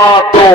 আতো।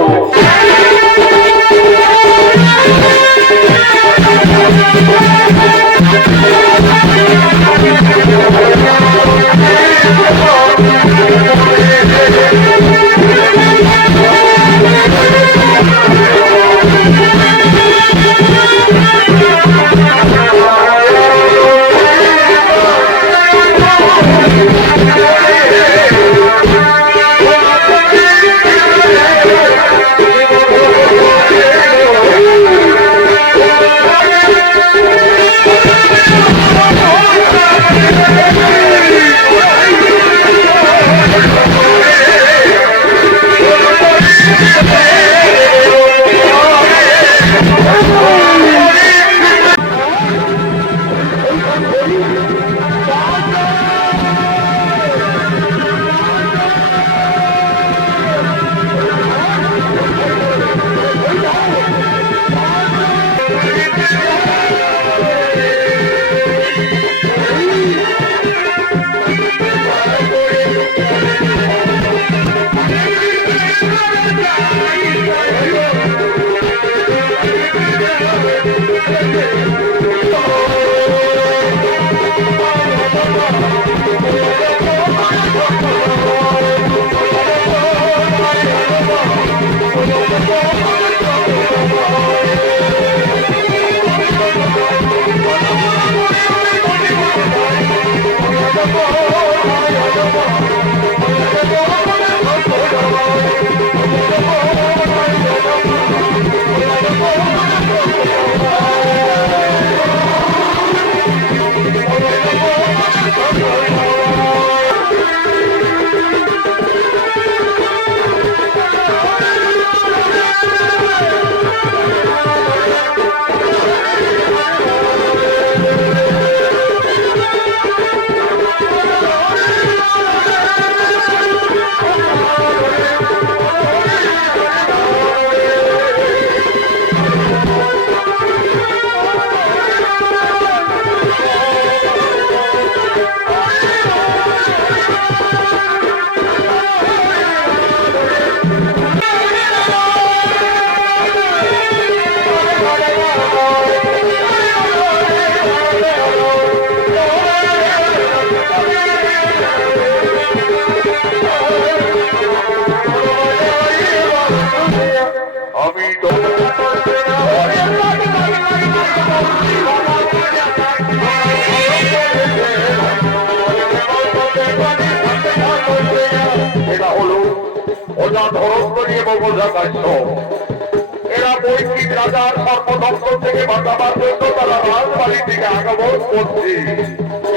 এরা বৈদিক রাজার সর্বদপ্তর থেকে বাঁচাবার জন্য তারা রাজবাড়ি থেকে আগমন করছে।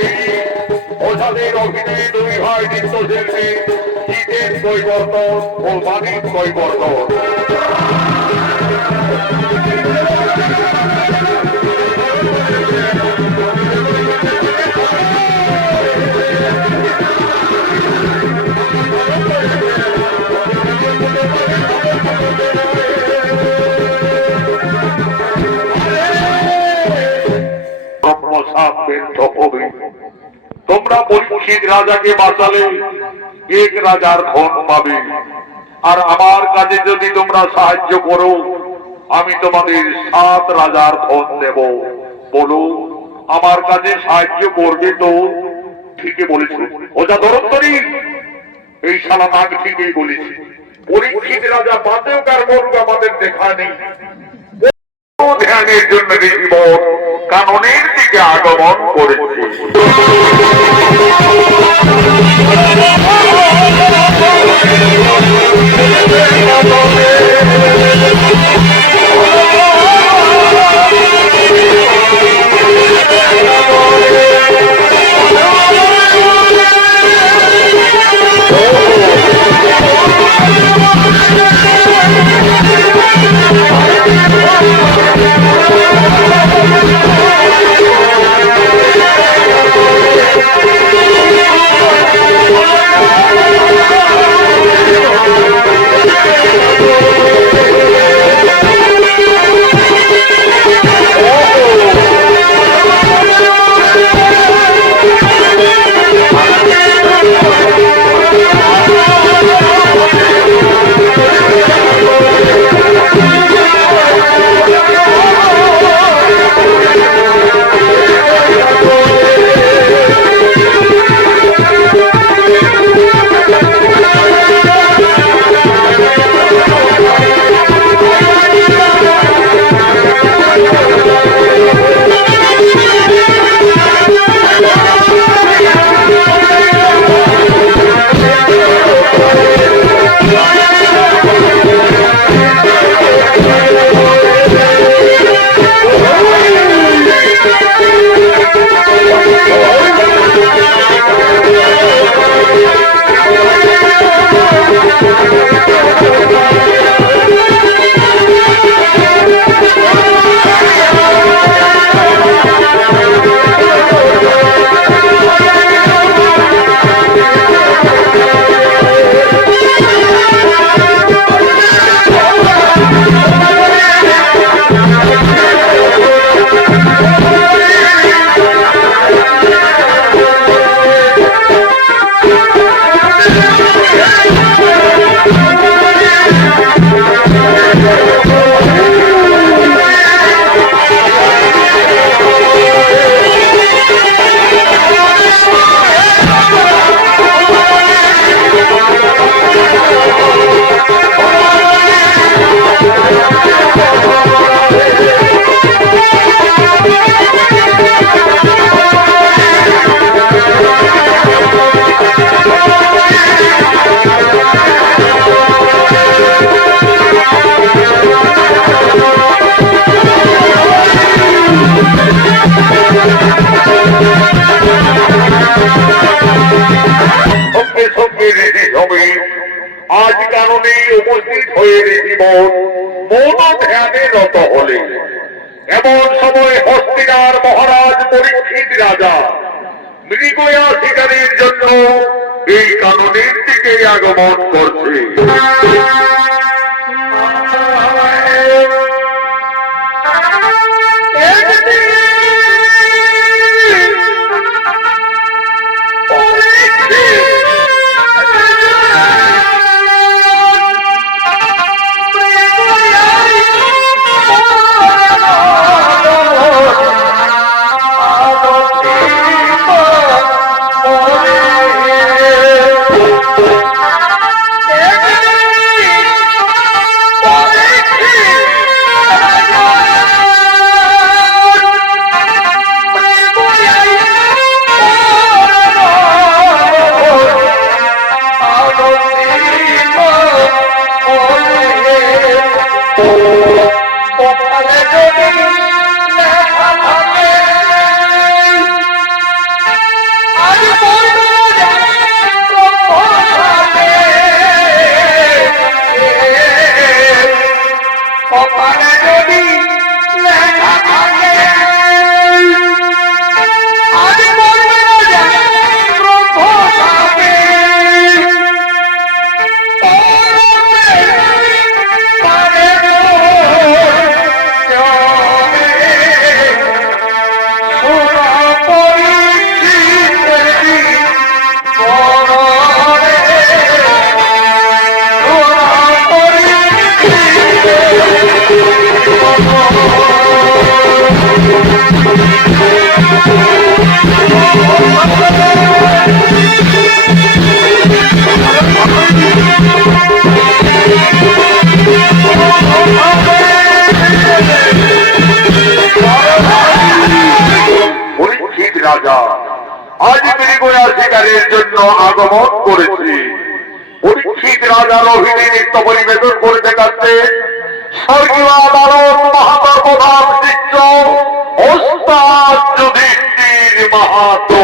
এই ওঝাদের অধীনে দুই হয় নৃত্যশিল্পী জিতেন কৈবর্তন ও মানিক কৈবর্তন। তোমরা পরীক্ষিত রাজাকে বাঁচালে এক রাজার ধন পাবে, আর আমার কাজে যদি তোমরা সাহায্য করো আমি তোমাদের 7 রাজার ধন দেব। বলো আমার কাজে সাহায্য করবে তো? ঠিকই বলেছো ওজা ধরন্তরী, এই শালা নাক ঠিকই বলেছে। পরীক্ষিত রাজা বাঁচেও কার মরুক আমাদের দেখা নেই। ধ্যানের জন্য জীবন কাননের দিকে আগমন করেছে। আজ কারণে উপস্থিত হয়ে ঋষিমন মৌন ধ্যানে রত হলেন। এমন সময় হস্তিনার মহারাজ পরীক্ষিত রাজা মৃগয়া শিকারের জন্য এই কাননের দিকে আগমন করছে। রাজা আজ মৃগয়া শিকারের জন্য আগমন করেছে। পরীক্ষিত রাজার অভিনয় নৃত্য পরিবেশন করে দেখাচ্ছে স্বর্গীয় আদালত মাহাতর প্রধান শিষ্য ওস্তাদ যুধিষ্ঠির মাহাতো।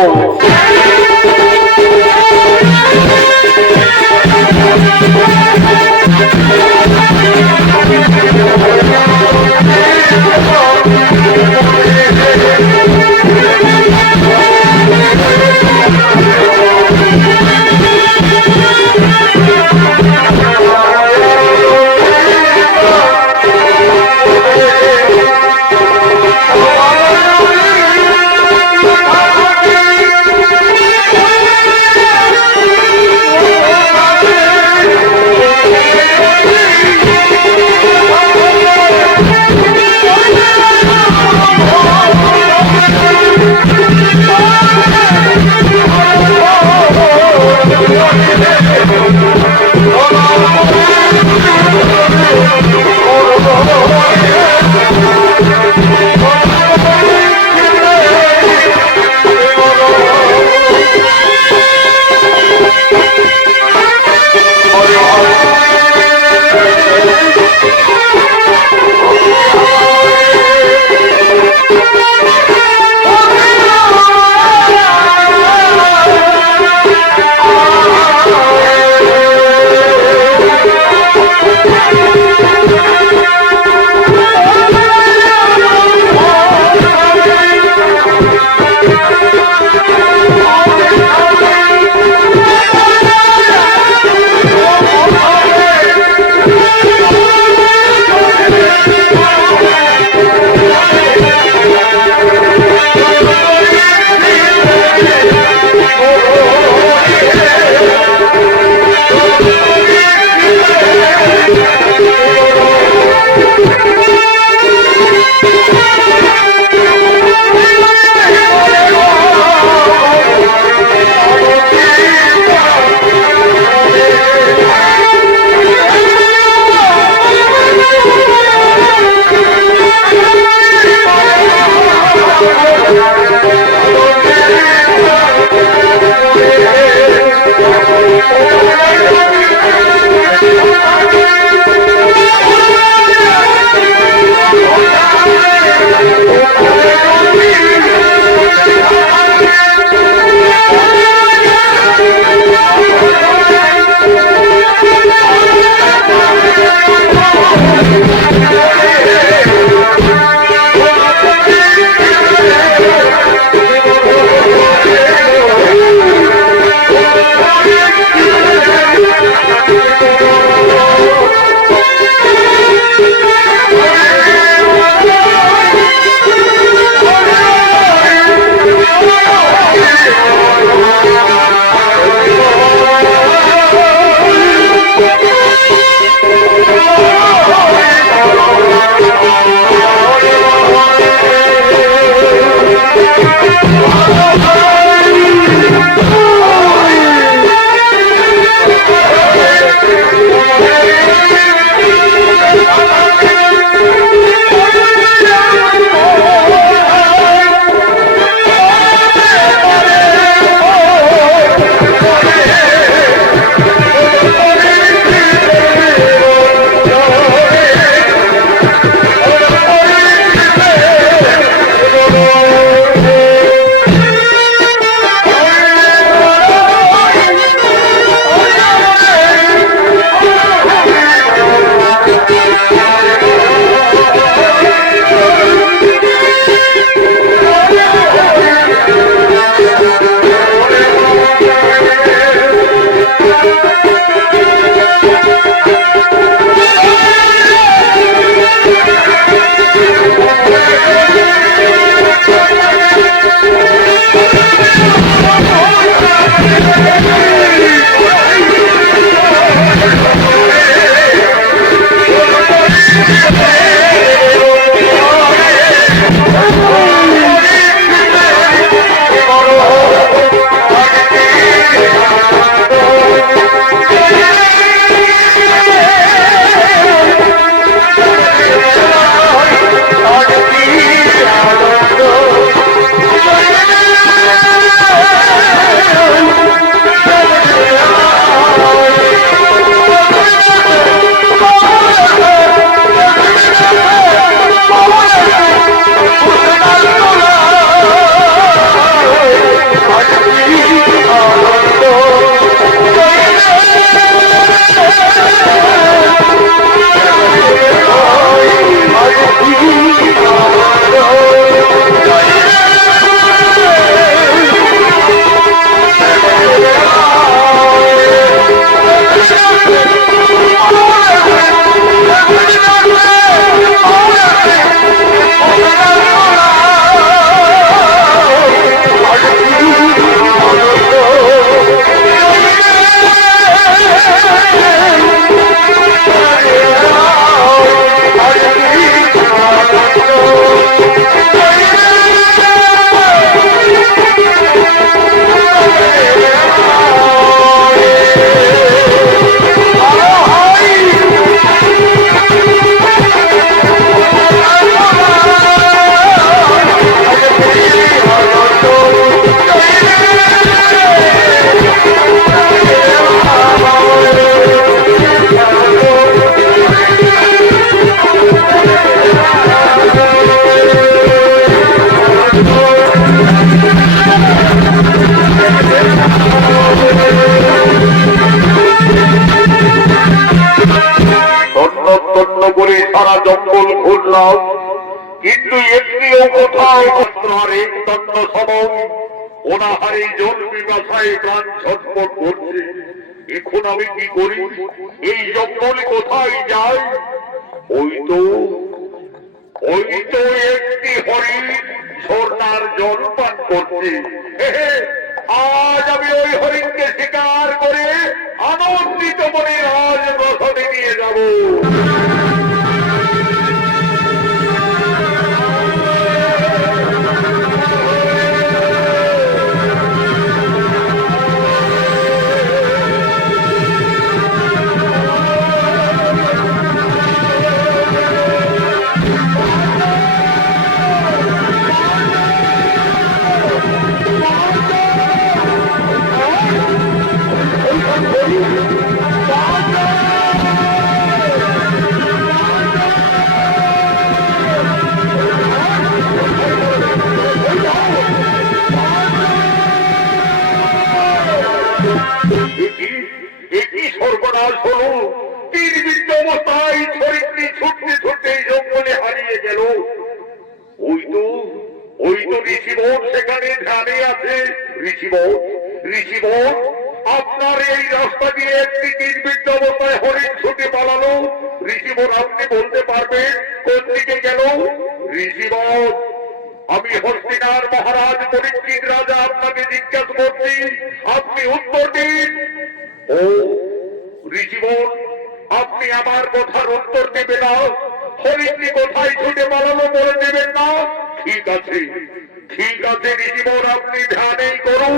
কিন্তু একটিও কোথাও আপনার এক দণ্ড সময় অনাহারে জল পিপাসায় প্রাণ ছটফট করছে। এখন আমি কি করি? এই জঙ্গলে কোথায় যাই? ওই তো একটি হরিণ ঝর্ণার জল পান করছে। আজ আমি ওই হরিণকে শিকার করে আনন্দিত মনে রাজপ্রাসাদে নিয়ে যাব। সর্বনাশ হলো, তীরবিদ্ধ অবস্থায় শরীরটি ছুটতে ছুটতে জঙ্গলে হারিয়ে গেল। ওই তো ঋষিবর সেখানে ধ্যানে আছে। ঋষিবর আপনার এই রাস্তা দিয়ে একটি তীরবিদ্ধ অবস্থায় হরিণ ছুটে পালালো। ঋষিবর আপনি বলতে পারবেন কোন দিকে গেল? ঋষিবর আমি হস্তিনার মহারাজ পরীক্ষিত রাজা আপনাকে জিজ্ঞাসা করছি, আপনি উত্তর দিন। ও ঋষিবর আপনি আমার কথার উত্তর দেবেন না? হরিণটি কোথায় ছুটে পালালো বলে দেবেন না? ঠিক আছে ঋষিবর আপনি ধ্যানেই করুন।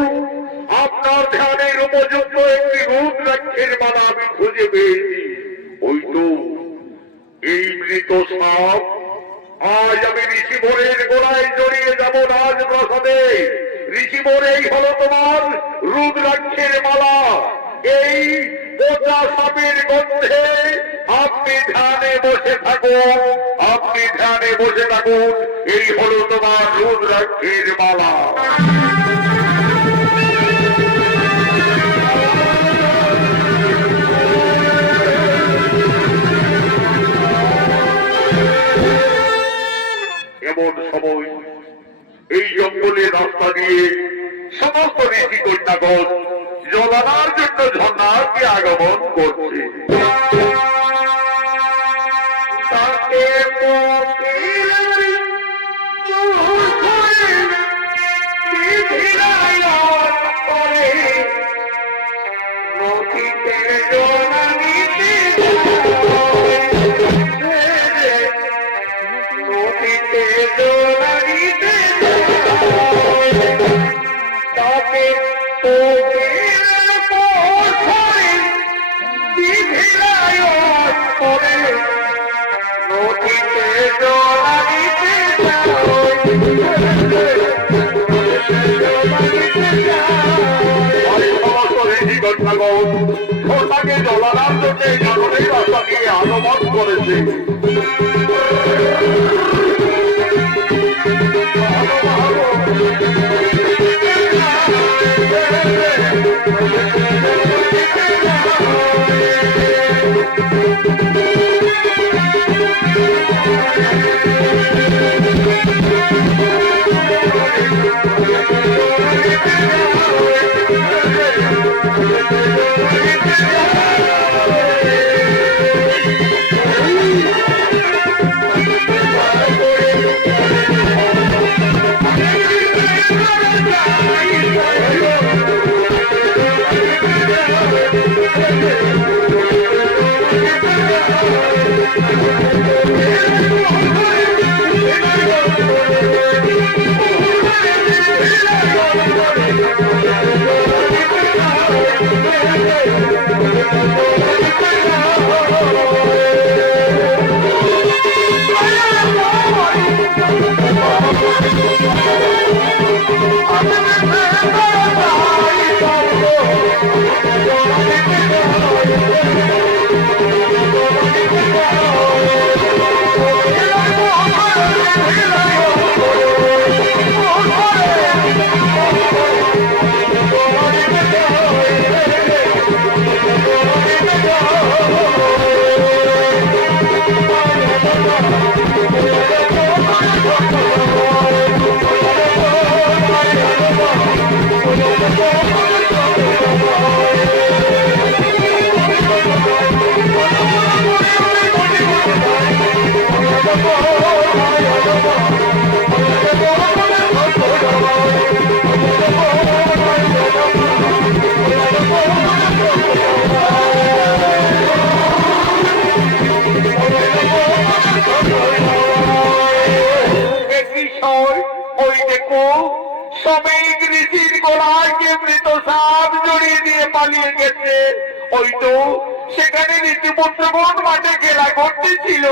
আপনার ধ্যানের উপযুক্ত একটি রুদ্রাক্ষের মালা আমি খুঁজে পেয়েছি। ওই তো এই মৃত সাপ। আজ আমি ঋষিবরের গোড়ায় জড়িয়ে যাব রাজপ্রাসাদে। ঋষিবর এই হলো তোমার রুদ্রাক্ষের মালা। এই পচা সাপের গন্ধে আপনি ধ্যানে বসে থাকুন। এই হলো তোমার রুদ্রাক্ষের মালা। এমন সময় এই জঙ্গলের রাস্তা দিয়ে সমস্ত ঋষি কন্যাগণ জল আনার জন্য ঝর্ণাকে আগমন করছে। ঝর্ণাকে জলানার জন্য এই কারণেই রাস্তা দিয়ে আগমন করেছে। ওই দেখো শ্রমিক ঋষির গলায় যে মৃত সাপ জড়িয়ে দিয়ে পালিয়ে গেছে। ওই তো সেখানে ঋষিপুত্রগণ মাঠে খেলা করতেছিল।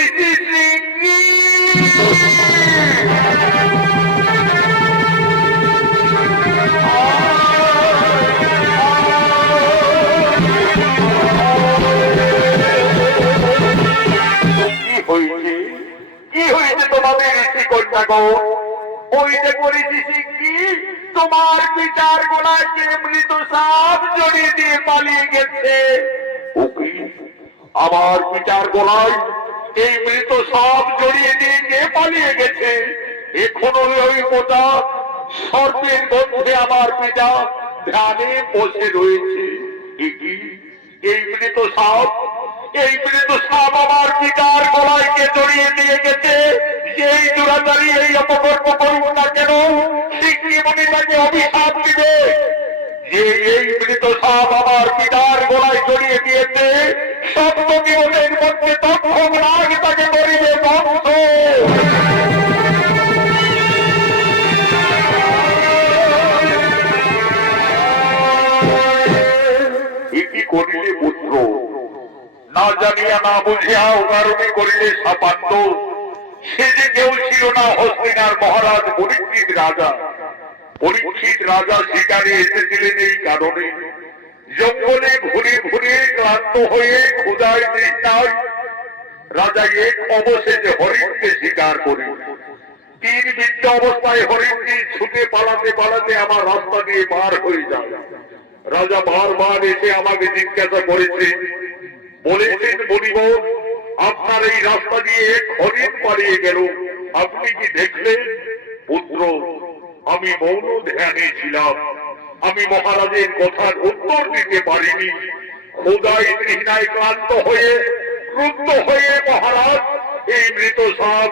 ঋষি শৃঙ্গি কি হয়েছে তোমাদের ঋষি কন্যাগণ? ওই দেখো ঋষি সিংহি তোমার বিচার গোলায় যে মৃত সাপ জড়িয়ে দিয়ে পালিয়ে গেছে। আমার বিচার গোলায় এই মৃত সাপ জড়িয়ে দিয়ে কে পালিয়ে গেছে? এখনো ওই মোটা সর্পের গন্ধে আমার পিতা ধ্যানে বসে রয়েছে। এই মৃত সাপ আমার পিতার গলায় কে জড়িয়ে দিয়ে গেছে? এই দুরাচারী এই অপকর্ম করুন না কেন, শিক্ষিমণি তাকে অভিশাপ দিবে যে এই মৃত সাপ আমার পিতার গলায় জড়িয়ে দিয়েছে। সপ্তমীর মধ্যে তক্ষক নাগ তাকে করিবে বন্ধ। কি করিলে পুত্র? না জানিয়া না বুঝিয়া কারণে করিলে সাপান্ত। সে যে কেউ ছিল না হস্তিনার মহারাজ পরীক্ষিত রাজা। পরীক্ষিত রাজা শিকারে এসেছিলেন এই কারণে। জঙ্গলে ঘুরে ঘুরে ক্লান্ত হয়ে ক্ষুধায় তৃষ্ণায় রাজা এক অবশেষে হরিণকে শিকার করি। তীর বিদ্ধ অবস্থায় হরিণটি ছুটে পালাতে পালাতে আমার রাস্তা দিয়ে পার হয়ে যায়। রাজা বারবার এসে আমাকে জিজ্ঞাসা করেছেন, বলেছেন বলিব আপনার এই রাস্তা দিয়ে এক হরিণ পালিয়ে গেল, আপনি কি দেখলেন? পুত্র, আমি মৌন ধ্যানে ছিলাম। আমি মহারাজের কথার উত্তর দিতে পারিনি। ক্ষুধায় তৃষ্ণায় ক্লান্ত হয়ে ক্রুদ্ধ হয়ে মহারাজ এই মৃত সাপ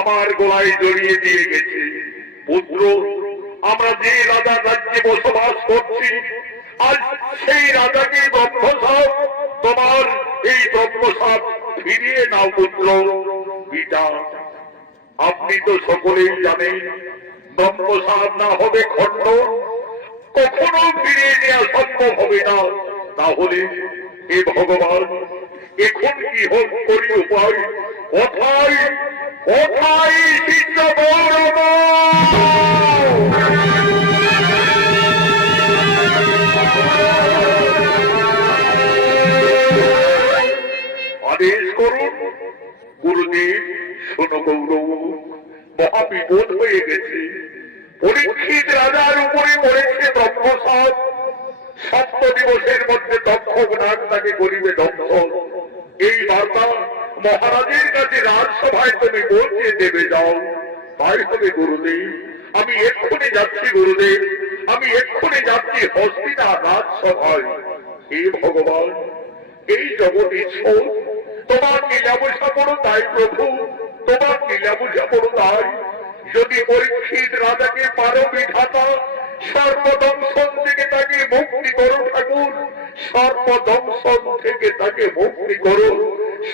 আমার গলায় জড়িয়ে দিয়ে গেছে। পুত্র, আমরা যে রাজার রাজ্যে বসবাস করছি, আজ সেই রাজাকে ব্রহ্মসাপ, তোমার এই ব্রহ্মসাপ ফিরিয়ে নাও পুত্র। পিতা, আপনি তো সকলেই জানেন ব্রহ্মসাপ না হবে খণ্ড, কখনো ফিরিয়ে নেওয়া সম্ভব হবে না। তাহলে হে ভগবান, এখন কি হোক করি উপায়? কোথায় কোথায় শিষ্য গৌরব? আদেশ করুন গুরুদেব। শোনো গৌরব, মহাবিপদ হয়ে গেছে। পরীক্ষিত রাজার উপরে পড়েছে ব্রহ্মসাপ। 7 দিবসের মধ্যে তক্ষক নাগ তাকে করিবে ধ্বংস। এই বার্তা মহারাজের কাছে রাজসভায় তুমি পৌঁছে দেবে যাও। তাই হবে গুরুদেব, আমি এক্ষুনি যাচ্ছি গুরুদেব, আমি এক্ষুনি যাচ্ছি হস্তিনার রাজসভায়। হে ভগবান, এই জগৎ ঈশ্বর, তোমার লীলাবুঝা বড় তাই প্রভু, তোমার লীলাবুঝা বড় তাই। যদি পরীক্ষিত রাজাকে পারো বিধাতা, সর্বদংশন থেকে তাকে মুক্তি করো ঠাকুর, সর্বদংশন থেকে তাকে মুক্তি করো,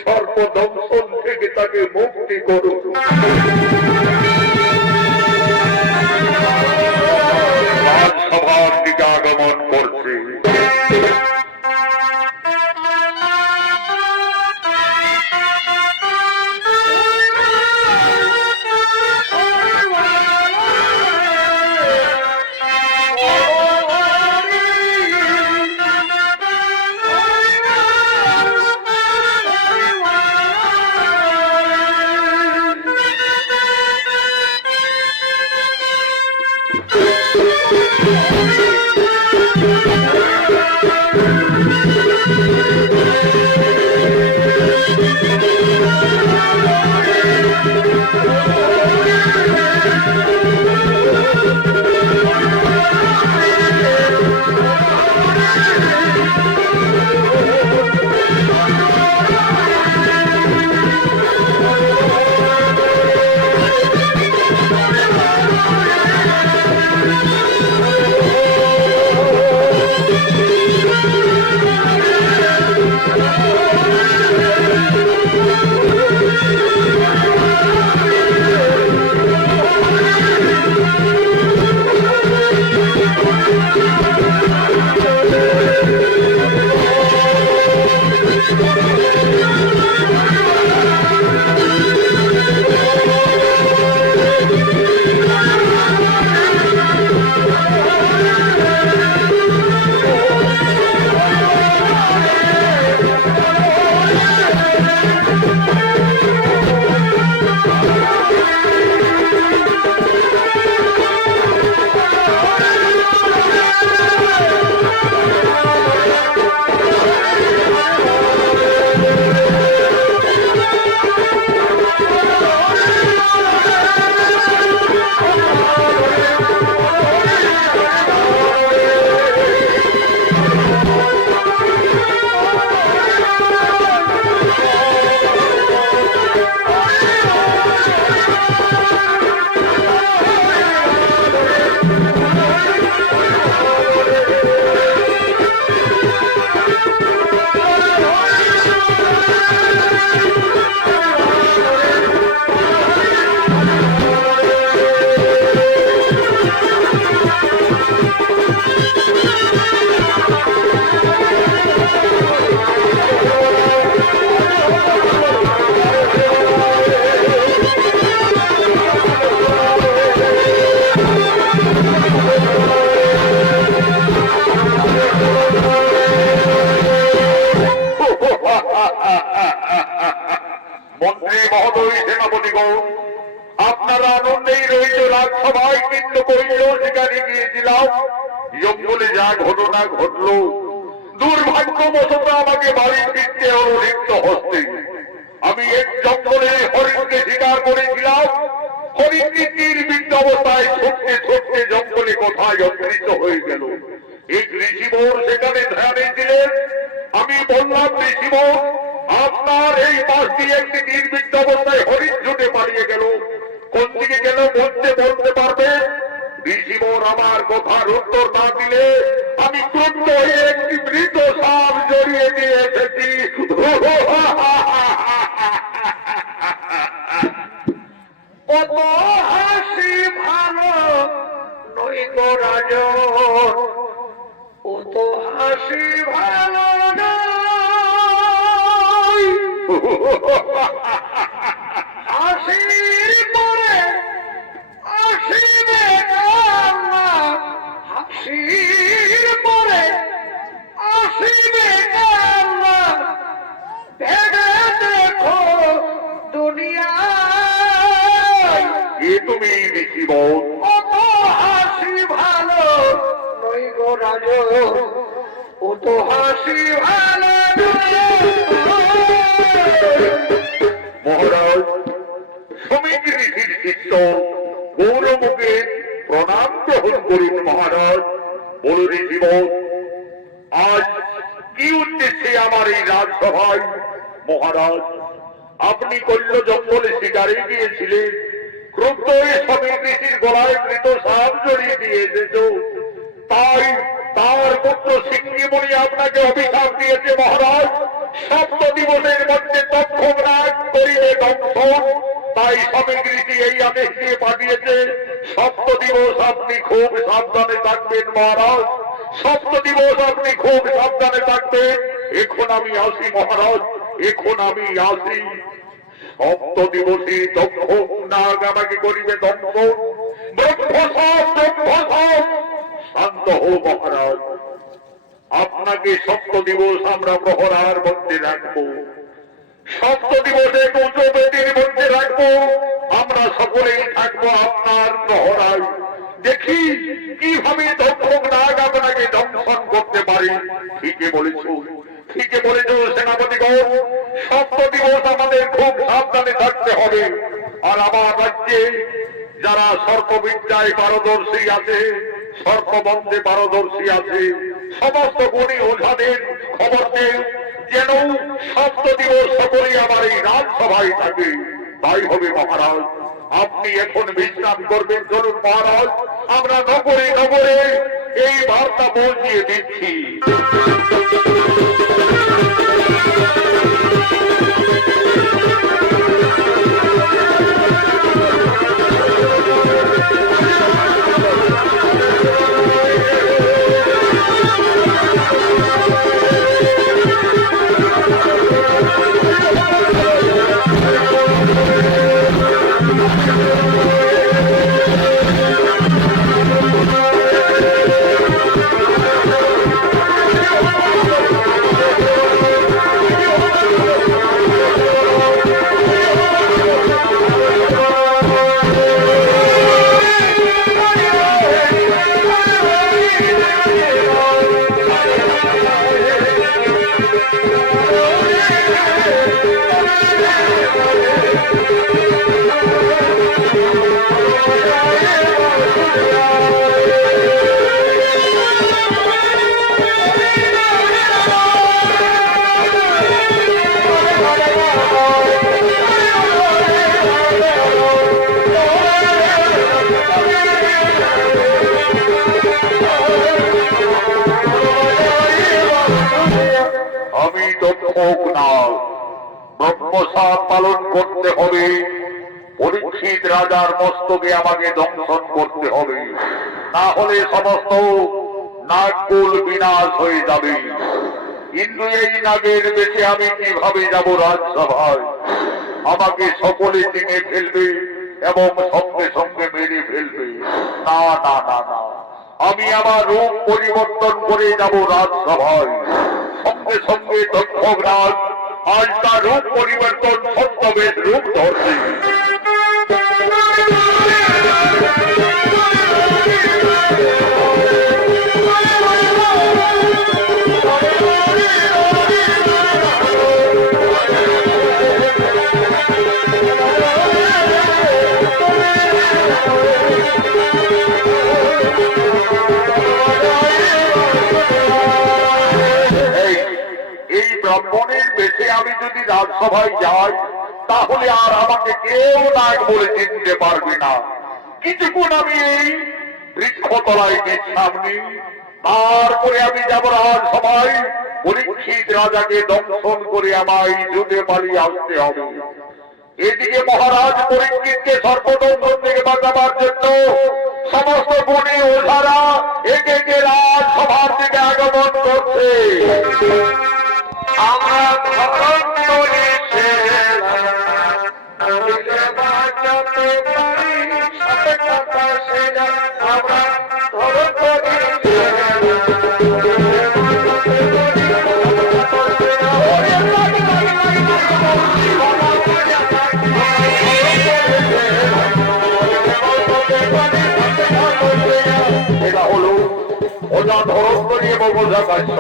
সর্বদংশন থেকে তাকে মুক্তি করো। রাজসভার দিকে আগমন করছে। অনুলিপ্ত হস্তে আমি এক জঙ্গলে হরিণকে শিকার করেছিলাম। হরিণটি তীরবিদ্ধ অবস্থায় ছুটতে ছুটতে জঙ্গলে কোথায় অদৃশ্য হয়ে গেল। এক ঋষিবর সেখানে ধ্যানে ছিলেন। আমি বললাম, ঋষিবর, আপনার এই পাশ দিয়ে একটি তীরবিদ্ধ অবস্থায় হরিণ ছুটে পালিয়ে গেল, কোন দিকে গেল বলতে পারবেন? ঋষিবর আমার কথার উত্তর না দিলে আমি ক্রুদ্ধ হয়ে একটি মৃত সাপ জড়িয়ে দিয়ে এসেছি। কত হাসি ভালো নই গো রাজন, ও তো হাসি ভালো নয়। হাসির পরে আসিবে কান্না, হাসির পরে আসিবে কান্না, ভেবে দেখো দুনিয়া। তুমি ঋষিবর, কত হাসি ভালো নই গো রাজন, ও তো হাসি ভালো মহারাজ, শ্রমিক ঋষির শিষ্য গৌরমুখে প্রণাম গ্রহণ করিন। মহারাজ, বলুন ঋষিবর, আজ কি উদ্দেশ্যে আমার এই রাজসভায়? মহারাজ, আপনি কল্য জঙ্গলে শিকারে গিয়েছিলেন, ক্রুদ্ধ হয়ে শ্রমিক ঋষির গলায় মৃত সাপ জড়িয়ে দিয়ে এসেছ, তাই তার পুত্র সিংহীমণি আপনাকে অভিশাপ দিয়েছে। মহারাজ, সপ্ত দিবসের মধ্যে তক্ষক নাগ করিবে দংশন, তাই শ্রমিক ঋষি এই আদেশ দিয়ে পাঠিয়েছে। সপ্ত দিবস আপনি খুব সাবধানে থাকবেন। মহারাজ, সপ্ত দিবস আপনি খুব সাবধানে থাকবেন। এখন আমি আসি মহারাজ, এখন আমি আসি। সপ্ত দিবসী দক্ষ নাগ আমাকে করিবে দংশন। শান্ত হো মহারাজ, আপনাকে সপ্ত দিবস আমরা প্রহরার মধ্যে রাখবো। সপ্ত দিবসে উচ্চবেদীর মধ্যে রাখবো। আমরা সকলেই থাকবো আপনার প্রহরায়। দেখি কিভাবে দক্ষক নাগ আপনাকে দংশন করতে পারে। ঠিকই বলেছ, ঠিকই বলেছ সেনাপতিগণ, সপ্ত দিবস আমাদের খুব সাবধানে থাকতে হবে। আর আমার রাজ্যে যারা সর্পবিদ্যায় পারদর্শী আছে, সর্পবন্ধে পারদর্শী আছে, সমস্ত গুণী ওঝাদের খবর দেন যেন সপ্ত দিবস সকলেই আমার এই রাজসভায় থাকে। তাই হবে মহারাজ। আপনি এখন বিশ্রাম করবেন। চলুন মহারাজ, আমরা নগরে নগরে এই বার্তা পৌঁছিয়ে দিচ্ছি। ব্রহ্মসাপ পালন করতে হবে। পরীক্ষিত রাজার মস্তকে আমাকে দংশন করতে হবে, না হলে সমস্ত নাগকুল বিনাশ হয়ে যাবে। কিন্তু এই নাগের বেশে আমি কিভাবে যাব রাজসভায়? আমাকে সকলে চিনে ফেলবে এবং সঙ্গে সঙ্গে মেরে ফেলবে। না না না না, আমি আমার রূপ পরিবর্তন করে যাব রাজসভায়। সঙ্গে সঙ্গে দক্ষক রাজ আজ তার রূপ পরিবর্তন ছদ্মবেশ রূপ ধরছে। ব্রাহ্মণের বেশে আমি যদি রাজসভায় যাই তাহলে আর আমাকে কেউ নায়ক বলে চিনতে পারবে না। কিছুক্ষণ আমি এই বৃক্ষতলায় বিশ্রাম নিই, তারপরে আমি যাব রাজসভায়। পরীক্ষিত রাজাকে দংশন করে আমায় যুদ্ধে পালিয়ে আসতে হবে। এদিকে মহারাজ পরীক্ষিতকে সর্বদংশন থেকে বাঁচাবার জন্য সমস্ত গুণী ওঝারা একে একে রাজসভার দিকে আগমন করছে। আমরা ধরন করেছে বাঁচাতে পারি সাথে কথা সেরা আমরা ধরন করেছে এরা হলো ওঝা ধরন্তরী এবং ওঝা কাশ্য।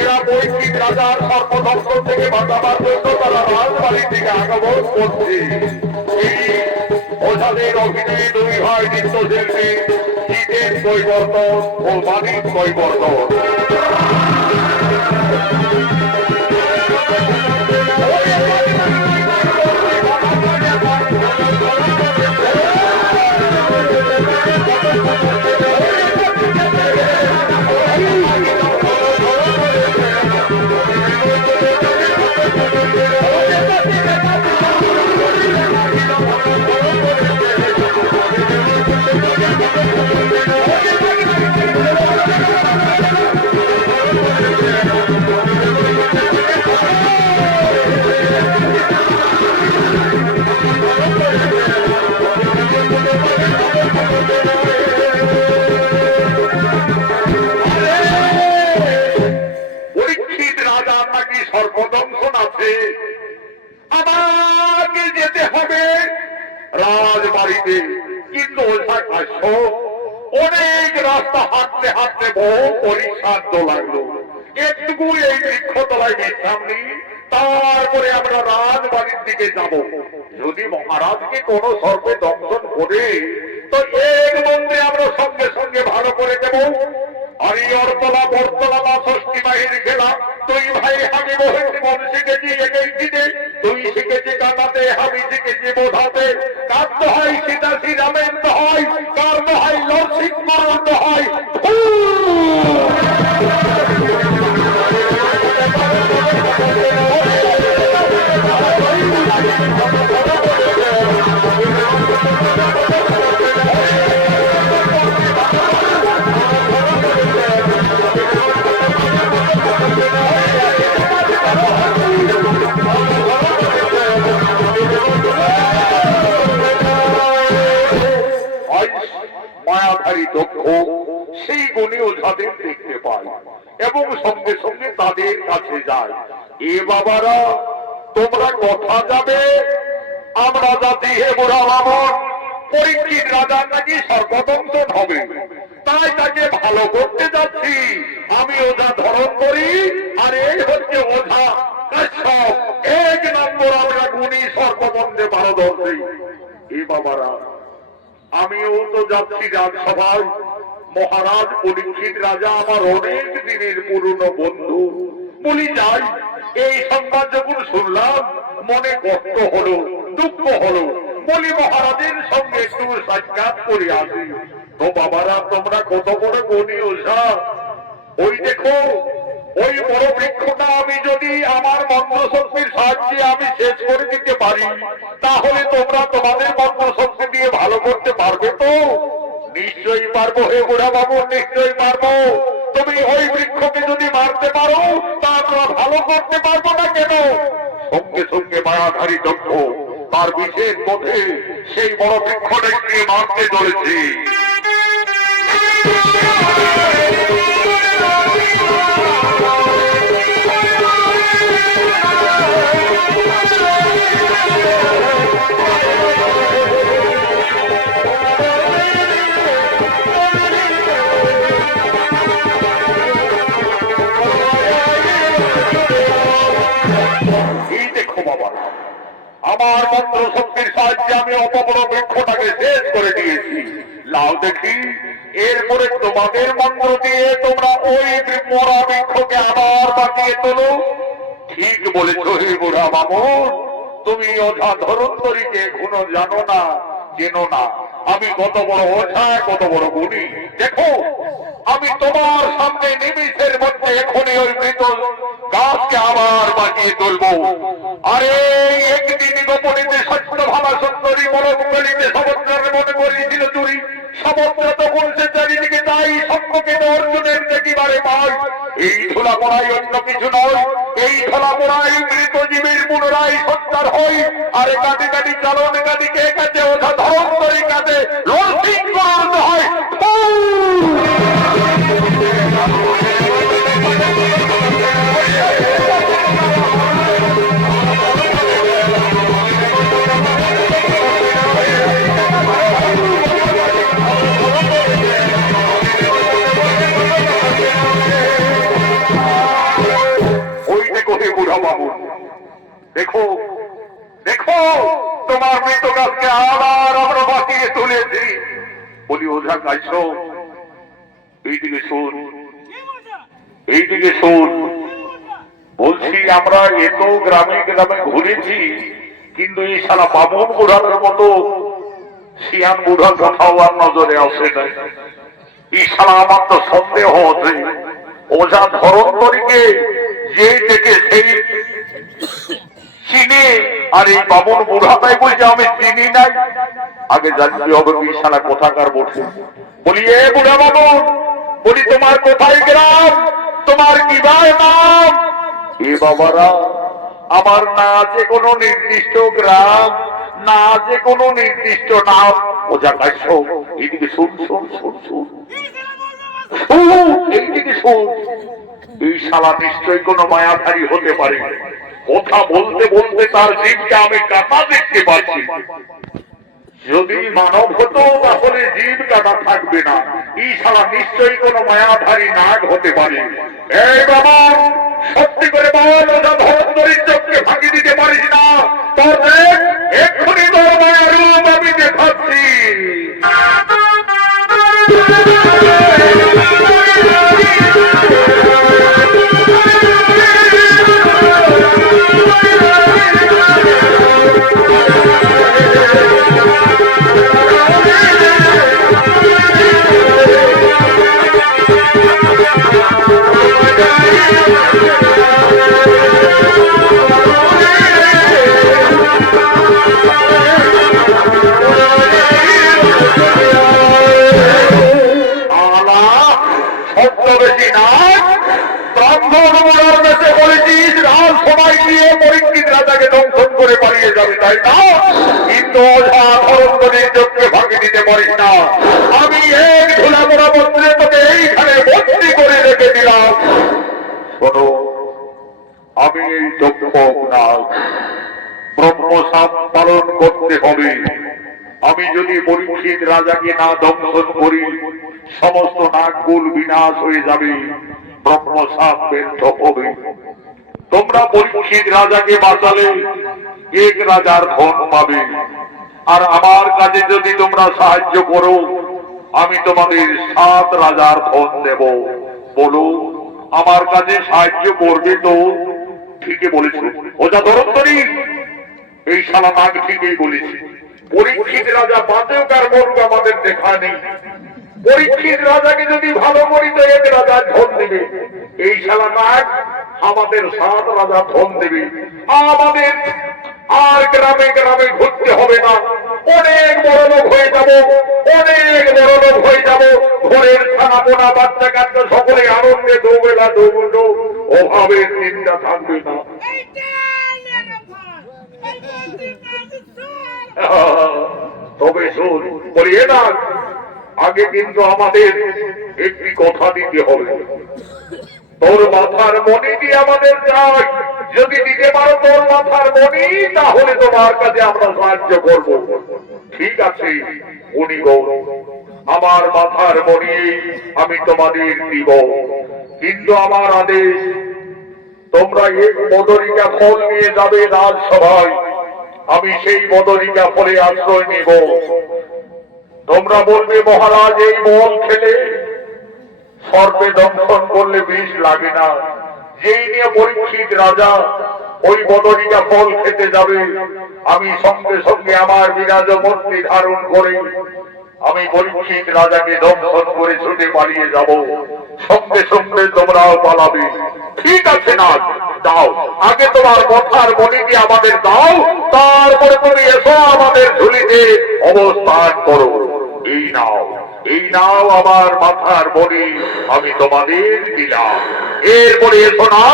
এরা পরীক্ষিত রাজার সর্বদপ্তর থেকে বাঁচাবার জন্য তারা রাজবাড়ির দিকে আগমন করছে। এই ওঝাদের অভিনয়ে দুই ভাই নৃত্যশিল্পী জিতেন কৈবর্তন ও মানিক কৈবর্তন। পরীক্ষিত রাজার নাকি সর্বদংশন আছে, আমাকে যেতে হবে রাজবাড়িতে। কিন্তু ওঝা কাশ্য অনেক রাস্তা হাঁটতে হাঁটতে বহু পরিশ্রান্ত লাগলো। একটুকু এই বৃক্ষতলায় বিশ্রাম নিই, তারপরে আমরা রাজবাড়ির দিকে যাব। যদি মহারাজকে কোন সর্পে দংশন করে তো এক মন্দিরে আমরা সঙ্গে সঙ্গে ভালো করে দেব। হরিহরতলা বরতলা বা ষষ্ঠী বাহির খেলা তুই ভাই আমি বহেছি মন শিখেছি একেই দিতে, তুই শিখেছি কাটাতে আমি শিখেছি বোঝাতে। কার তো হয় সীতা শ্রীরামের তো হয়, কার তো হয় নরসিংহর তো হয়। মায়াধারী দক্ষ সেই গুণী ওঝাদের দেখতে পায় এবং সঙ্গে সঙ্গে তাদের কাছে যায়। এ বাবারা তোমরা কথা যাবে, আমরা যাচ্ছি হে বুড়া বামন। পরীক্ষিত রাজার নাকি সর্বদংশন হবে, তাই তাকে ভালো করতে যাচ্ছি। আমি ওঝা ধরন করি, আর এই হচ্ছে ওঝা কাশ্যপ। এক নম্বর আমরা গুণী সর্ববন্ধে পারদর্শী। এ বাবারা আমিও তো যাচ্ছি রাজসভায়। মহারাজ পরীক্ষিত রাজা আমার অনেক দিনের পুরনো বন্ধু। বলি যাই, এই সংবাদ যখন শুনলাম মনে কষ্ট হলো, দুঃখ হলো। বলি মহারাজের সঙ্গে একটু সাক্ষাৎ করে আসি। তো বাবারা তোমরা কত বড় গুণী ওঝা। ওই দেখো ওই বড় বৃক্ষটা আমি যদি আমার মন্ত্র শক্তির সাহায্যে আমি শেষ করে দিতে পারি, তাহলে তোমরা তোমাদের মন্ত্র শক্তি দিয়ে ভালো করতে পারবে তো? নিশ্চয়ই পারবো হে বুড়া বাবু, নিশ্চয়ই পারবো। তুমি ওই বৃক্ষকে যদি মারতে পারো তা আমরা ভালো করতে পারবো না কেন? সঙ্গে সঙ্গে মায়াধারী দক্ষ তার বিশেষ পথে সেই বড় বৃক্ষটাকে মারতে চলেছে। এই দেখো বাবা, আমার মন্ত্র শক্তির সাহায্যে আমি অত বড় বৃক্ষটাকে শেষ করে দিয়েছি। লাও দেখি এরপরে তোমাদের মন্ত্র দিয়ে তোমরা ওই মরা বৃক্ষকে আবার বাঁচিয়ে তোলো। ঠিক বলেছ হে বুড়া বামন, তুমি ওঝা ধরন্তরীকে এখনো জানো না, চেনো না। আমি কত বড় ওঝা, কত বড় গুণী। দেখো, আমি তোমার সামনে নিমিষের মধ্যে এখনই ওই মৃত গাছকে আবার বাঁচিয়ে তুলবো। আরে একদিন গোপনীতে সত্য ভাবা সুন্দরী মরক গলিতে সমুদ্রের মনে করিয়েছিল চুরি। সমুদ্র তখন সে চারিদিকে তাই সম্মুখে অর্জুনের দেখিবারে পাই। এই ধুলা পড়াই অন্য কিছু নয়, এই ধুলা পড়াই মৃত জীবের পুনরায় সত্যার হয়। আরে কাটি কাটি চালন কাটি কে কাছে ওঠা ধরন্তরী কাছে লড়সিং করতে হয়। দেখো দেখো, তোমার মৃত গাছকে আবার আমরা বাঁচিয়ে তুলেছি। বলি ওঝা গাইছ, এইদিকে শোন, এইদিকে শোন। বলছি আমরা এত গ্রামে গ্রামে ঘুরেছি, কিন্তু এই সারা বামন বুড়াদের মতো শিয়ান বুড়ার কথাও আর নজরে আসে নাই। এই সারা আমার তো সন্দেহ হচ্ছে ওঝা ধরন্তরীকে যে দেখে সেই চিনি, আর এই বামন বুড়াটাই বলছে আমি চিনি নাই। আগে জানতে হবে এই সারা কোথাকার বসে। বলি এ বুড়া বামন, বলি তোমার কোথায় গ্রাম, তোমার কি ভাই নাম? এ বাবারা, আমার না আছে কোনো নির্দিষ্ট গ্রাম, না আছে কোনো নির্দিষ্ট নাম। ওঝা কাছ এইদিকে শুন শুন শুন শুন, এইদিকে শুন। এই শালা নিশ্চয়ই কোনো মায়াধারী হতে পারে। কথা বলতে বলতে তার জীবকে আমি কাটা দেখতে পাচ্ছি। যদি মানব হতো তাহলে জীব কাটা থাকবে না। এই শালা নিশ্চয়ই কোনো মায়াধারী নাগ হতে পারে। এই বাবা, সত্যি করে বল, ওটা ধরন্তরীর চোখকে ফাঁকি দিতে পারিস না। তোর এক্ষুনি তোর মায়ের রূপ আমি দেখাচ্ছি। রাজাকে দংশন করে পালিয়ে যাবে, তাই না? কিন্তু ওঝা ধরন্তরীর চোখকে ফাঁকি দিতে পারিস না। আমি এক ধুলা মোড়া মন্ত্রে তোকে এইখানে বন্দি করে রেখে দিলাম। শোনো, আমি এই যজ্ঞক নাগ, ব্রহ্মসাপ পালন করতে হবে। আমি যদি পরীক্ষিত রাজাকে না দংশন করি, সমস্ত নাগকুল বিনাশ হয়ে যাবে, ব্রহ্মসাপ ব্যর্থ হবে। তোমরা পরীক্ষিত রাজাকে বাঁচালে এক রাজার ধন পাবে, আর আমার কাজে যদি তোমরা সাহায্য করো, আমি তোমাদের 7 রাজার ধন দেব। বলো, আমার কাজে সাহায্য করবে তো? ঠিকই বলেছ ওঝা ধরন্তরী, এই শালা নাগ ঠিকই বলেছে। পরীক্ষিত রাজা বাঁচেও কার মরুক আমাদের দেখা নেই। পরীক্ষিত রাজাকে যদি ভালো করি তো এক রাজার ধন দেবে। এই শালা নাগ আমাদের 7 রাজা ধন দেবে। আমাদের আর গ্রামে গ্রামে ঘুরতে হবে না। অনেক বড় লোক হয়ে যাব, অনেক বড় লোক হয়ে যাব। ঘরের ছানা পোনা বাচ্চা কাচ্চা সকলে আনন্দে দৌবেলা দৌড়ো, অভাবের চিন্তা থাকবে না। তবে শোন, বলি না, আগে কিন্তু আমাদের একটি কথা দিতে হবে। তোর মাথার মণি দিয়ে আমাদের চাই। যদি দিতে পারো তোর মাথার মণি, তাহলে তোমার কাছে আমরা সাহায্য করব। ঠিক আছে উনি গৌর, আমার মাথার মণি আমি তোমাদের দিব, কিন্তু আমার আদেশ, তোমরা এক মদরিকা ফল নিয়ে যাবে রাজসভায়। আমি সেই মদরিকা ফলে আশ্রয় নিব। তোমরা বলবে মহারাজ এই বল খেলে সর্পে দংশন করলে বিষ লাগে না। যেই নিয়ে পরীক্ষিত রাজা ওই বদরিকা ফল খেতে যাবে, আমি সঙ্গে সঙ্গে আমার বিরাজ মূর্তি ধারণ করে আমি পরীক্ষিত রাজাকে দংশন করে ছুটে পালিয়ে যাব। সঙ্গে সঙ্গে তোমরাও পালাবে। ঠিক আছে না, দাও আগে তোমার কথার মণিটি আমাদের দাও, তারপরে তুমি এসো আমাদের ঝুলিতে অবস্থান করো। এই নাও, এই নাও আমার মাথার মণি, আমি তোমাদের দিলাম। এরপরে এসো না,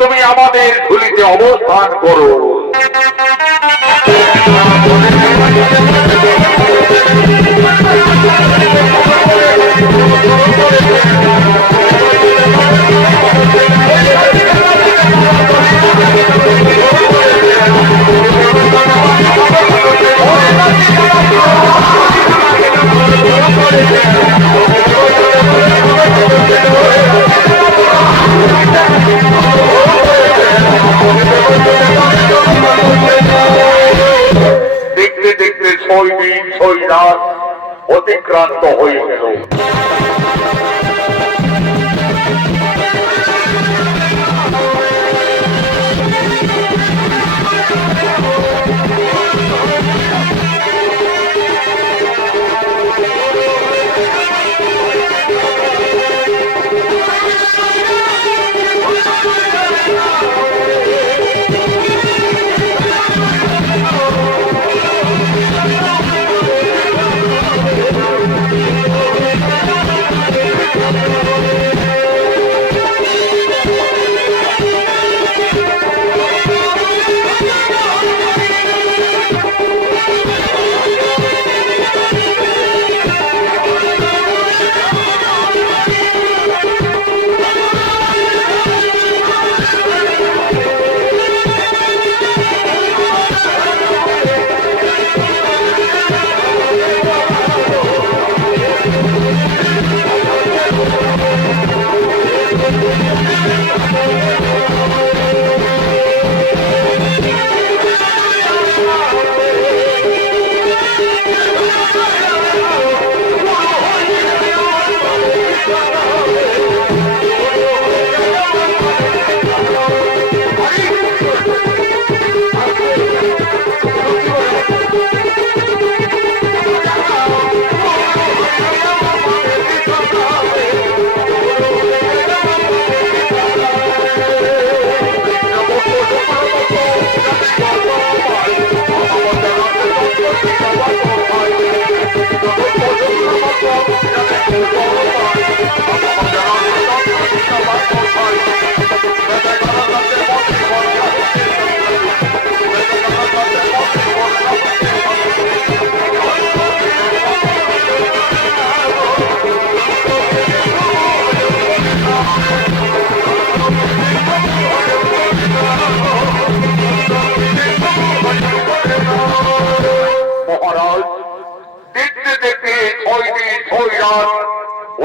তুমি আমাদের ঝুলিতে অবস্থান করো। দেখতে দেখতে 6 দিন 6 রাত অতিক্রান্ত হয়ে গেল।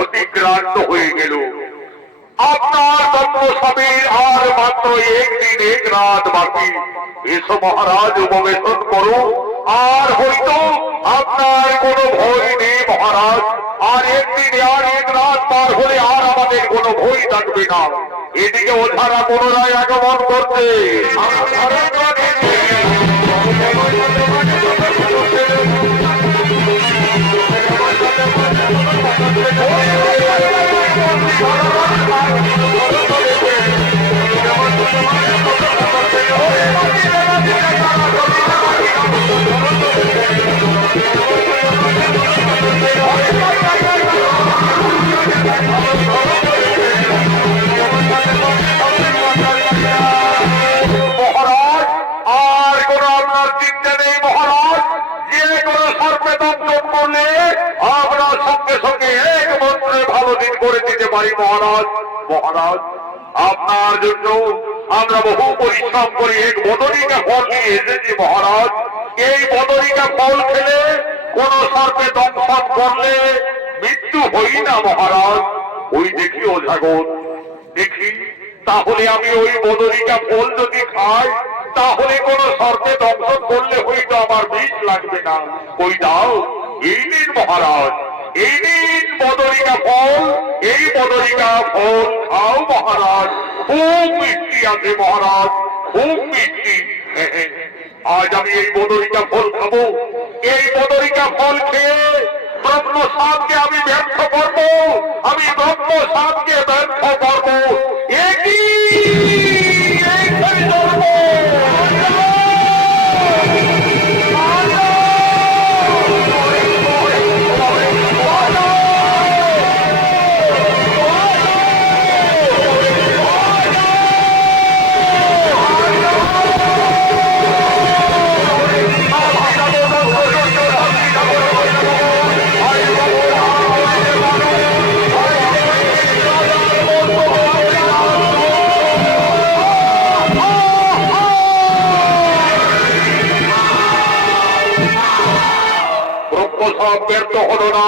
অতিক্রান্ত হয়ে গেল। আপনার জন্মসবের আর মাত্র 1 দিন 1 রাত বাকি। এসো মহারাজ, উপবেশন করো। আর হয়তো আপনার কোনো ভয় নেই মহারাজ। আর 1 দিন আর 1 রাত পার হলে আর আমাদের কোনো ভয় থাকবে না। এদিকে ওঝারা পুনরায় আগমন করছে। মহারাজ, আর কোন আপনার চিন্তা নেই মহারাজ। যে কোনো সর্পে দংশন করলে আমরা সঙ্গে সঙ্গে এক মন্ত্রে ভালো দিন করে দিতে পারি মহারাজ। মহারাজ, আপনার জন্য আমরা বহু পরিশ্রম করে এক বদরিকা ফল নিয়ে এসেছি মহারাজ। এই বদরিকা ফল খেলে কোন সর্পে দংশন করলে মৃত্যু হই না মহারাজ। ওই দেখি ওঝাগণ, দেখি তাহলে আমি ওই বদরিকা ফল যদি খাই তাহলে কোন সর্পে দংশন করলে হয়তো আমার বিষ লাগবে না। ওই দাও, এই নিন মহারাজ, এই নিন বদরিকা ফল, এই বদরিকা ফল খাও মহারাজ, খুব মিষ্টি আছে মহারাজ, খুব মিষ্টি। আজ আমি এই বদরিকা ফল খাবো, এই বদরিকা ফল খেয়ে ব্রহ্ম সাপকে আমি ব্যর্থ করবো, আমি ব্রহ্ম সাপকে ব্যর্থ করবো। একই করবো। ব্যর্থ হলো না,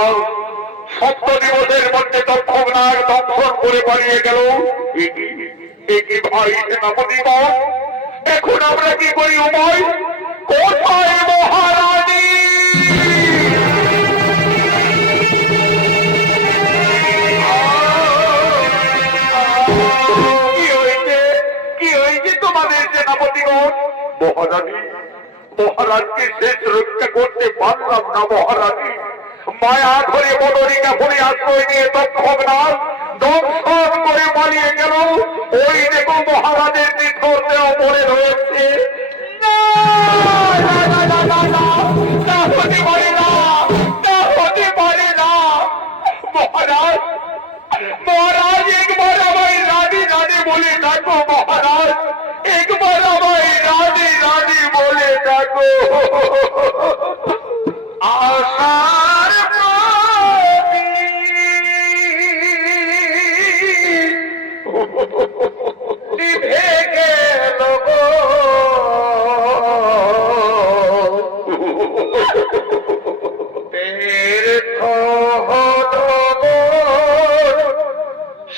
সপ্ত দিবসের মধ্যে তক্ষকনাগ দংশন করে পালিয়ে গেল। একই ভাই সেনাপতিগণ, এখন আমরা কি করি উভয়? কোথায় মহারানী? কি হয়েছে তোমাদের সেনাপতিগণ? মহারানী, মহারাজকে শেষ রক্ষা করতে পারলাম না মহারানী। মায়া ধরে বদরিকা ফলে আশ্রয় নিয়ে তক্ষকনাগ দংশন করে পালিয়ে গেল। ওই দেখো মহারাজের নিথর দেহ পড়ে রয়েছে। হতে পারে না, হতে পারে না মহারাজ। মহারাজ একবার আমায় রানী রানী বলে ডাকো মহারাজ, একবার আমায় রানী রানী বলে ডাকো। আশার নিভে গেল গো, তীর্থ হলো গো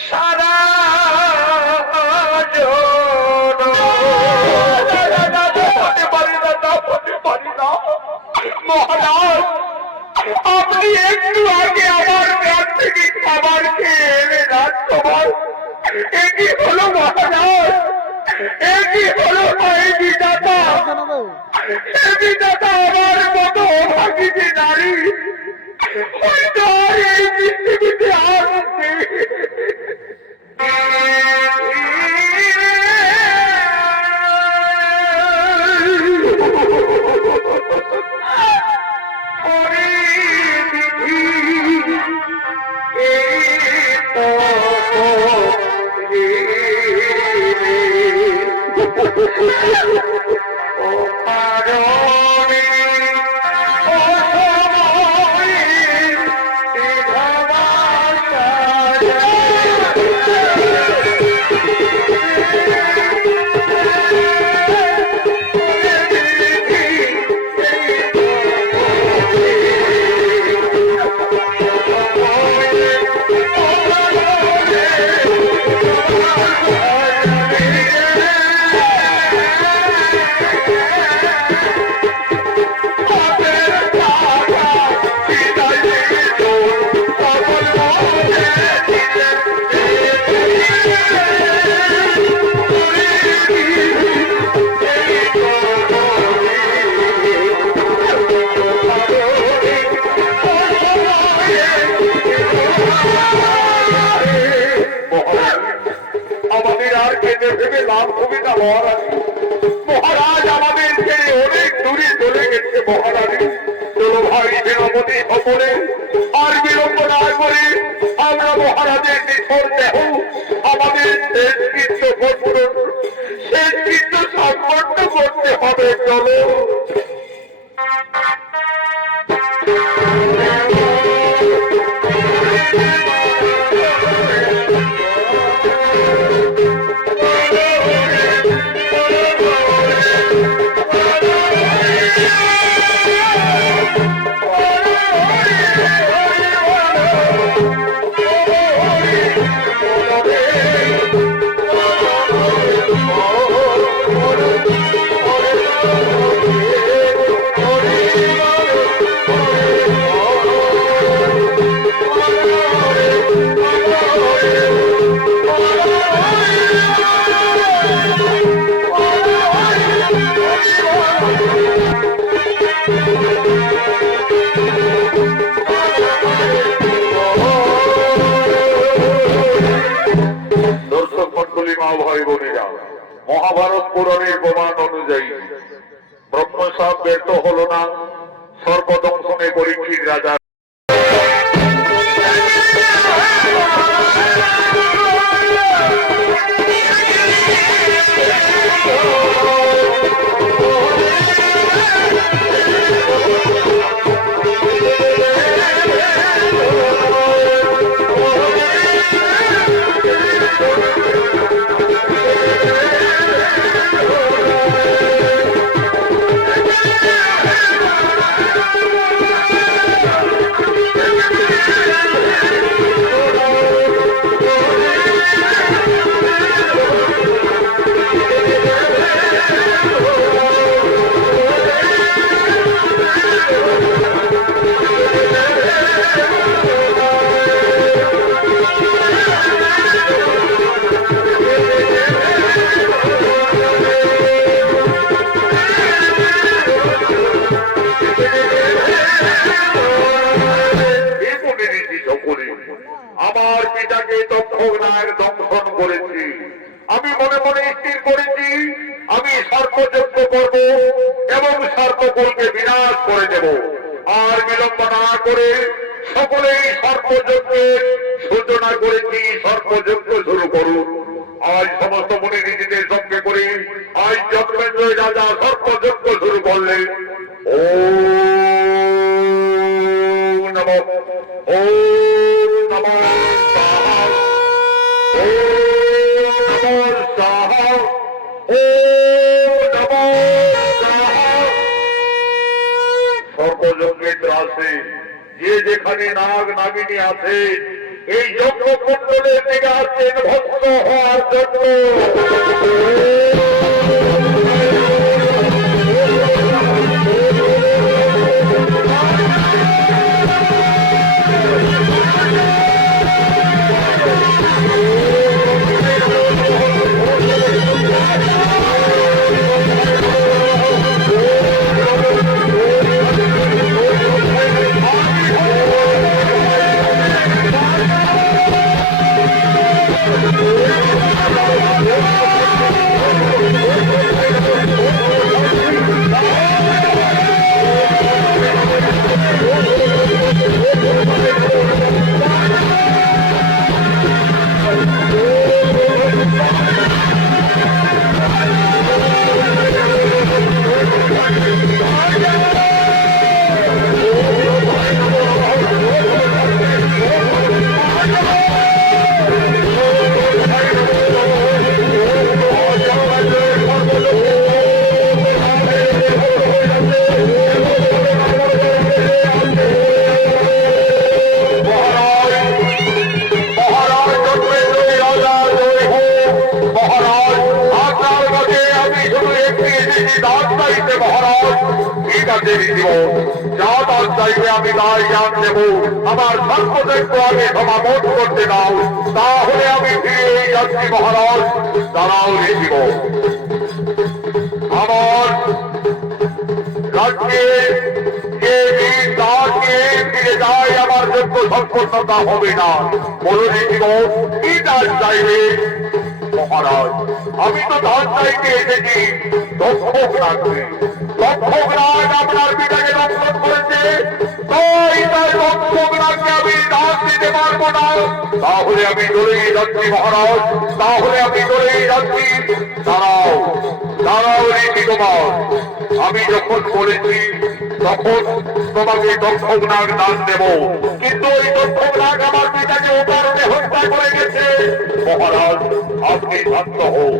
সারা জন। হতে পারি না, হতে পারি না মহারাজ। আপনি একটু আগে আমার কাছ থেকে খাবার খেয়ে এলেন, রাজকুমার। একই হলো মহারাজ, একই হলো এই বিধাতা, এই বিধাতা আমার মতো অভাগী নারী হয়তো আর এই পৃথিবীতে আসবে। আমাদের আর খেতে ভেবে লাভ হবে না মহারানী। মহারাজ আমাদের ছেড়ে অনেক দূরে চলে গেছে মহারানী। চলো ভাই সেনাপতি সকলে আর বিলম্ব না করে আমরা মহারাজের নিথর দেহ আমাদের শেষকৃত্য সম্পন্ন করতে হবে। চলো। মহাভারত পুরাণের প্রমাণ অনুযায়ী ব্রহ্মসাপ ব্যর্থ হল না, সর্বদংশনে পরীক্ষিত রাজা আমার পিতাকে তক্ষকনাগ দংশন করেছি। আমি মনে মনে স্থির করেছি আমি সর্পযজ্ঞ করব এবং সর্পকুলকে বিনাশ করে দেব। আর বিলম্ব না করে সকলেই সর্পযজ্ঞের সূচনা করেছি। সর্পযজ্ঞ শুরু করুন। আজ সমস্ত মুনি ঋষিদের সঙ্গে করে আজ যজ্ঞেন্দ্র রাজা সর্পযজ্ঞ শুরু করলেন। ও নমঃ ও নমঃ সর্বযজ্ঞের ত্রাসে যে যেখানে নাগ নাগিনী আছে এই যজ্ঞ কুণ্ডলের দিকে আসছেন ভক্ত হওয়ার জন্য। আমি তাই জ্ঞান দেব। আমার সর্বযজ্ঞ আগে সমাপন করতে দাও, তাহলে আমি ফিরে যাচ্ছি মহারাজ। দাঁড়াও দিব আমার রাজ্যে যে তাকে ফিরে যায় আমার যোগ্য সম্পন্নতা হবে না। বলুন দিব কি দান চাইবে মহারাজ? আমি তো দান চাইতে এসেছি দক্ষক রাখবে। দক্ষক রাজ আপনার পিতাকে দর্শন করেছে, তাই তাই দক্ষক রাজকে আমি দান দিতে পারবো না। তাহলে আমি চলেই যাচ্ছি মহারাজ, তাহলে আমি চলেই যাচ্ছি। দাঁড়াও দাঁড়াও ঋষি কুমার, আমি যখন বলেছি তখন তোমাকে দক্ষক নাগ দান দেব, কিন্তু ওই দক্ষক নাগ আমার পিতাকে অকারণে হত্যা করে গেছে। মহারাজ আপনি শান্ত হোক,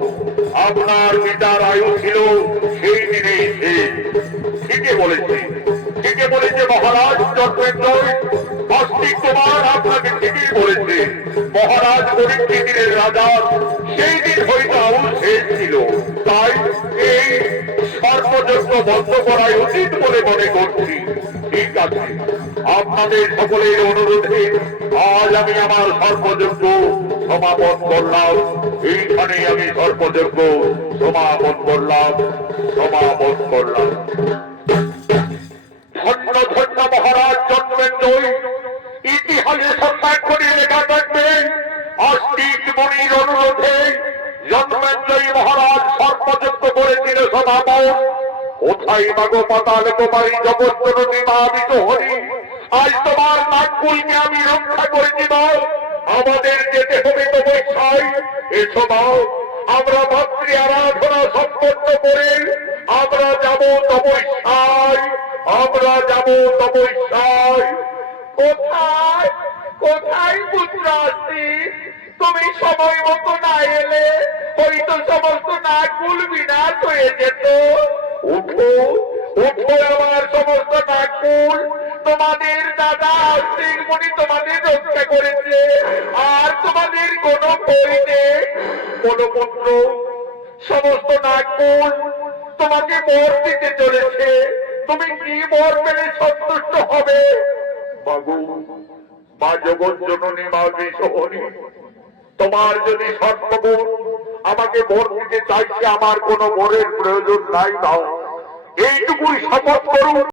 আপনার পিতার আয়ু ছিল সেই দিনেই শেষ। ঠিকই বলেছে, ঠিকই বলেছে মহারাজ যজ্ঞেন্দ্র। বাস্তিক কুমার আপনাকে ঠিকই বলেছে। মহারাজ পরীক্ষিতের রাজা সেই দিন হয়তো আয়ু শেষ ছিল, তাই এই সর্বযজ্ঞ বন্ধ করাই উচিত বলে মনে করছি। ঠিক আছে, আপনাদের সকলের অনুরোধে আজ আমি আমার সর্বযজ্ঞ সমাপন করলাম। এইখানে আমি সর্বযজ্ঞ সমাপন করলাম। ধন্য ধন্য মহারাজ জন্মেন্দ্র। ইতিহাসে সত্যাক্ষরে লেখা থাকবে আস্তিক মুনির অনুরোধে জন্মেন্দ্র মহারাজ সর্ব কাপড় কোথায় মাগো পাতাল কুমারী জগৎ জননী মা বিজহরী আজ তোমার নাককুলকে আমি রক্ষা করেছি দাও আমাদের যেতে হবে তপস্যায় এসো দাও আমরা মাতৃ আরাধনা সম্পন্ন করে আমরা যাব তপস্যায় আমরা যাব তপস্যায় কোথায় কোথায় পুত্রাস্তি তুমি সময় মতো না এলে হয়তো সমস্ত নাকগুল বিনাশ হয়ে যেত। উঠো উঠো আমার সমস্ত নাককুল তোমাদের দাদা সিংমণি তোমাদের রক্ষা করেছে আর তোমাদের কোনো ভয় নেই। কোন পুত্র সমস্ত নাককুল তোমাকে বর দিতে চলেছে, তুমি কি বর পেলে সন্তুষ্ট হবে? বাবু মা জগৎ জননী মা বিজহরী তোমার যদি সর্বগুণ আমাকে ভোট দিতে চাইছে আমার কোনো ভোরের প্রয়োজন নাই দাও এইটুকুই শপথ করুন।